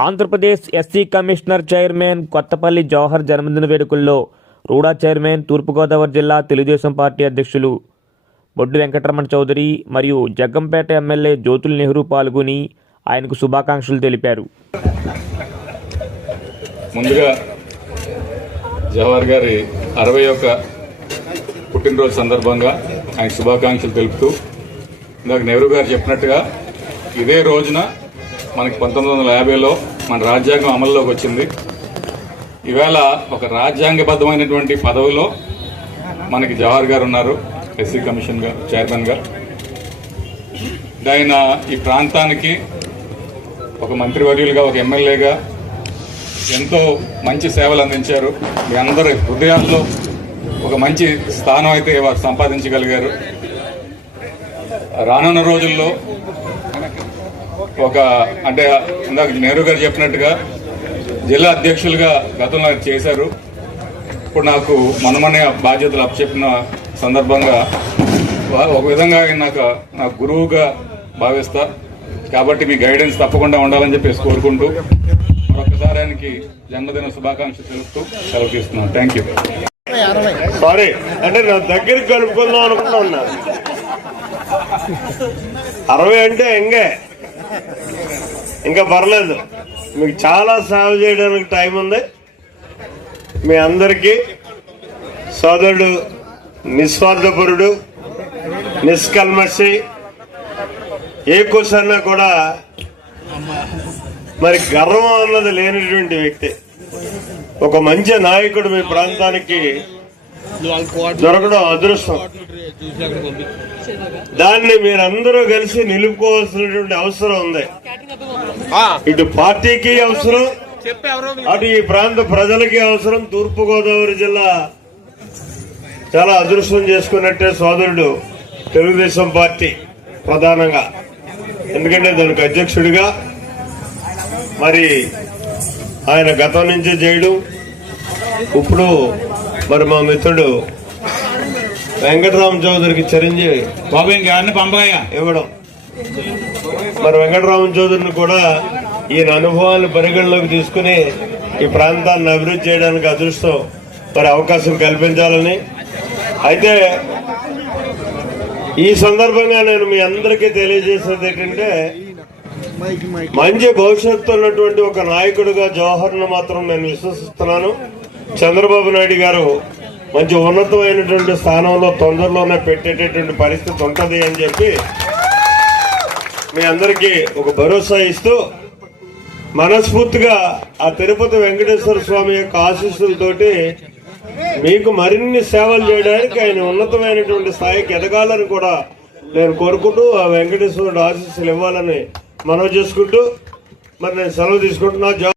Andhra Pradesh SC commissioner chairman Kothapalli Jawahar జన్మదిన వేడుకల్లో రూడా chairman తూర్పుగోదావరి జిల్లా తెలుగుదేశం పార్టీ అధ్యక్షులు బొడ్డు వెంకటరమణ చౌదరి మరియు జగ్గంపేట ఎమ్మెల్యే జ్యోతుల్ నెహ్రూ పాల్గొని ఆయనకు శుభాకాంక్షలు తెలిపారు. ముందుగా జవహర్ గారి 61వ పుట్టినరోజు సందర్భంగా ఆయన శుభాకాంక్షలు తెలుపుతూ, ఇందాక నెహ్రూ గారు చెప్పినట్టుగా ఇదే రోజున మనకి 1950లో మన రాజ్యాంగం అమల్లోకి వచ్చింది. ఈవేళ ఒక రాజ్యాంగబద్ధమైనటువంటి పదవిలో మనకి జవహర్ గారు ఉన్నారు, ఎస్సీ కమిషన్ చైర్మన్గా. ఆయన ఈ ప్రాంతానికి ఒక మంత్రివర్యులుగా, ఒక ఎమ్మెల్యేగా ఎంతో మంచి సేవలు అందించారు. మీ అందరి హృదయాల్లో ఒక మంచి స్థానం అయితే వారు సంపాదించగలిగారు. రానున్న రోజుల్లో అంటే ఇందాక నెహ్రూ గారు చెప్పినట్టుగా జిల్లా అధ్యక్షులుగా గతంలో చేశారు. ఇప్పుడు నాకు మనమనే బాధ్యతలు అప్పచెప్పిన సందర్భంగా ఒక విధంగా నాకు గురువుగా భావిస్తా. కాబట్టి మీ గైడెన్స్ తప్పకుండా ఉండాలని చెప్పేసి కోరుకుంటూ మరొకసారి ఆయనకి జన్మదిన శుభాకాంక్షలు తెలుపుతూ సెలవు తీసుకున్నాను. Thank you. సారీ అంటే నా దగ్గరికి కలుపుకుందాం అనుకున్నా. 60 అంటే ఇంకా పర్లేదు, మీకు చాలా సేవ చేయడానికి టైం ఉంది. మీ అందరికీ సోదరుడు నిస్వార్థపరుడు, నిష్కల్మషి, ఏ క్వశ్చన్ కూడా మరి గర్వం అన్నది లేనటువంటి వ్యక్తి, ఒక మంచి నాయకుడు మీ ప్రాంతానికి దొరకడం అదృష్టం. దాన్ని మీరందరూ కలిసి నిలుపుకోవాల్సినటువంటి అవసరం ఉంది. ఇటు పార్టీకి అవసరం, అటు ఈ ప్రాంత ప్రజలకి అవసరం. తూర్పుగోదావరి జిల్లా చాలా అదృష్టం చేసుకున్నట్టే సోదరుడు తెలుగుదేశం పార్టీ ప్రధానంగా, ఎందుకంటే దానికి అధ్యక్షుడిగా మరి ఆయన గతం నుంచి చేయడం, ఇప్పుడు మరి మా మిత్రుడు వెంకటరామ చౌదరికి చిరంజీవి ఇవ్వడం, మరి వెంకటరామ చౌదరిని కూడా ఈయన అనుభవాలను పరిగణలోకి తీసుకుని ఈ ప్రాంతాన్ని అభివృద్ధి చేయడానికి అదృష్టం మరి అవకాశం కల్పించాలని. అయితే ఈ సందర్భంగా నేను మీ అందరికీ తెలియజేసేది ఏంటంటే, మంచి భవిష్యత్తు ఉన్నటువంటి ఒక నాయకుడిగా జవహర్ను మాత్రం నేను విశ్వసిస్తున్నాను. చంద్రబాబు నాయుడు గారు మంచి ఉన్నతమైనటువంటి స్థానంలో తొందరలోనే పెట్టేటటువంటి పరిస్థితి ఉంటది అని చెప్పి మీ అందరికీ ఒక భరోసా ఇస్తూ, మనస్ఫూర్తిగా ఆ తిరుపతి వెంకటేశ్వర స్వామి యొక్క ఆశీస్సులతోటి మీకు మరిన్ని సేవలు చేయడానికి ఆయన ఉన్నతమైనటువంటి స్థాయికి ఎదగాలని కూడా నేను కోరుకుంటూ, ఆ వెంకటేశ్వరుడు ఆశీస్సులు ఇవ్వాలని మనవి చేసుకుంటూ మరి నేను సెలవు తీసుకుంటున్నా.